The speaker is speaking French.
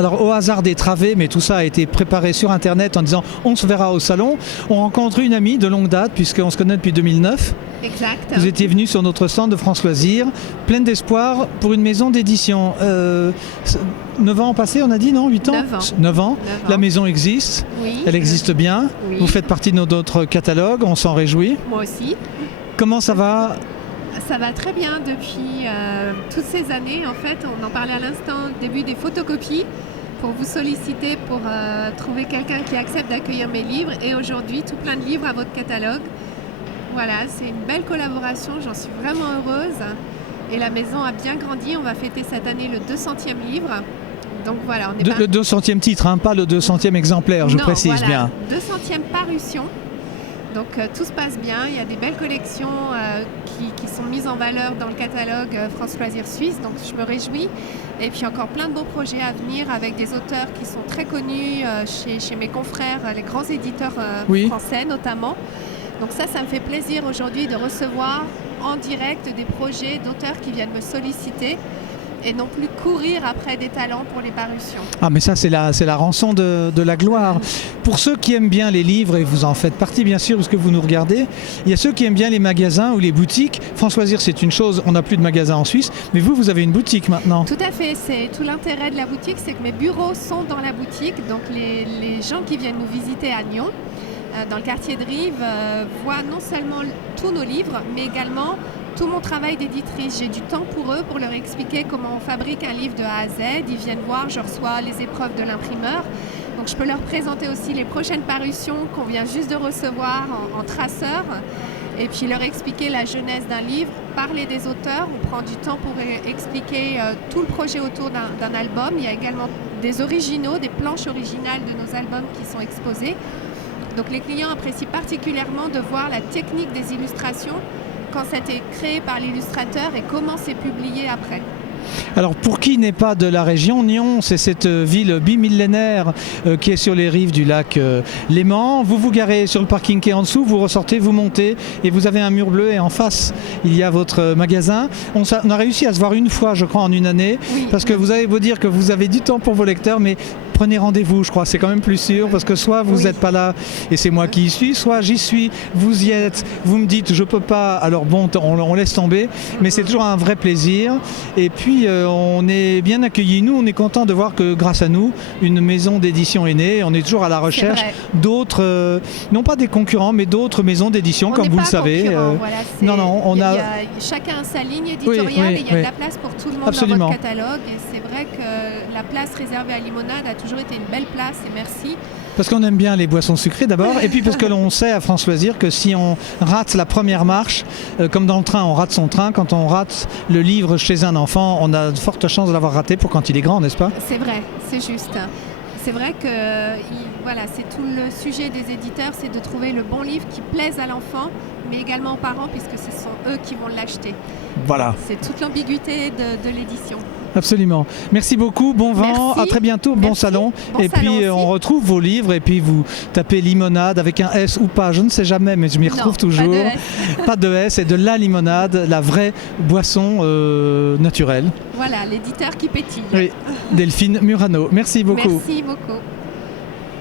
Alors au hasard des travées, mais tout ça a été préparé sur internet en disant on se verra au salon. On rencontre une amie de longue date puisqu'on se connaît depuis 2009. Exact. Vous étiez venu sur notre stand de France Loisirs, pleine d'espoir pour une maison d'édition. 9 ans passés, on a dit, non 8 ans 9 ans. 9 ans. La maison existe, Oui. elle existe bien. Oui. Vous faites partie de notre catalogue, on s'en réjouit. Moi aussi. Comment ça va? Ça va très bien depuis toutes ces années. En fait, on en parlait à l'instant, début des photocopies, pour vous solliciter pour trouver quelqu'un qui accepte d'accueillir mes livres. Et aujourd'hui, tout plein de livres à votre catalogue. Voilà, c'est une belle collaboration, j'en suis vraiment heureuse. Et la maison a bien grandi, on va fêter cette année le 200e livre. Donc voilà, on est Le 200e titre, hein, pas le 200e exemplaire, je précise voilà, bien. 200e parution. Donc tout se passe bien, il y a des belles collections qui sont mises en valeur dans le catalogue France Loisirs Suisse, donc je me réjouis. Et puis encore plein de beaux projets à venir avec des auteurs qui sont très connus chez mes confrères, les grands éditeurs français notamment. Donc ça me fait plaisir aujourd'hui de recevoir en direct des projets d'auteurs qui viennent me solliciter et non plus courir après des talents pour les parutions. Ah mais ça c'est la rançon de la gloire. Pour ceux qui aiment bien les livres, et vous en faites partie bien sûr parce que vous nous regardez, il y a ceux qui aiment bien les magasins ou les boutiques. France Loisirs c'est une chose, on n'a plus de magasins en Suisse, mais vous avez une boutique maintenant. Tout à fait, c'est tout l'intérêt de la boutique, c'est que mes bureaux sont dans la boutique, donc les gens qui viennent nous visiter à Nyon, dans le quartier de Rive, voient non seulement tous nos livres, mais également tout mon travail d'éditrice. J'ai du temps pour eux, pour leur expliquer comment on fabrique un livre de A à Z. Ils viennent voir, je reçois les épreuves de l'imprimeur. Donc je peux leur présenter aussi les prochaines parutions qu'on vient juste de recevoir en traceur. Et puis leur expliquer la genèse d'un livre, parler des auteurs. On prend du temps pour expliquer tout le projet autour d'un album. Il y a également des originaux, des planches originales de nos albums qui sont exposées. Donc les clients apprécient particulièrement de voir la technique des illustrations quand ça a été créé par l'illustrateur et comment c'est publié après. Alors pour qui n'est pas de la région, Nyon, c'est cette ville bimillénaire qui est sur les rives du lac Léman. Vous vous garez sur le parking qui est en dessous, vous ressortez, vous montez et vous avez un mur bleu et en face il y a votre magasin. On a réussi à se voir une fois je crois en une année, parce que vous avez beau dire que vous avez du temps pour vos lecteurs, mais prenez rendez-vous, je crois, c'est quand même plus sûr, parce que soit vous n'êtes pas là et c'est moi qui y suis, soit j'y suis, vous y êtes, vous me dites je peux pas, alors bon, on laisse tomber, mais c'est toujours un vrai plaisir. Et puis on est bien accueillis, nous on est content de voir que grâce à nous, une maison d'édition est née, on est toujours à la recherche d'autres, non pas des concurrents, mais d'autres maisons d'édition, comme vous le savez. Voilà, chacun a sa ligne éditoriale et il y a de la place pour tout le monde dans votre catalogue. Et c'est vrai que la place réservée à Limonade a toujours été une belle place et merci. Parce qu'on aime bien les boissons sucrées d'abord, et puis parce que l'on sait à France Loisirs que si on rate la première marche, comme dans le train on rate son train, quand on rate le livre chez un enfant, on a de fortes chances de l'avoir raté pour quand il est grand, n'est-ce pas? C'est vrai, c'est juste. C'est vrai que voilà, c'est tout le sujet des éditeurs, c'est de trouver le bon livre qui plaise à l'enfant, mais également aux parents, puisque ce sont eux qui vont l'acheter. Voilà. C'est toute l'ambiguïté de l'édition. Absolument. Merci beaucoup, bon vent, à très bientôt, bon salon. Et puis on retrouve vos livres et puis vous tapez limonade avec un S ou pas, je ne sais jamais, mais je m'y retrouve toujours. Pas de S, et de la limonade, la vraie boisson naturelle. Voilà, l'éditeur qui pétille. Oui, Delphine Murano. Merci beaucoup. Merci beaucoup.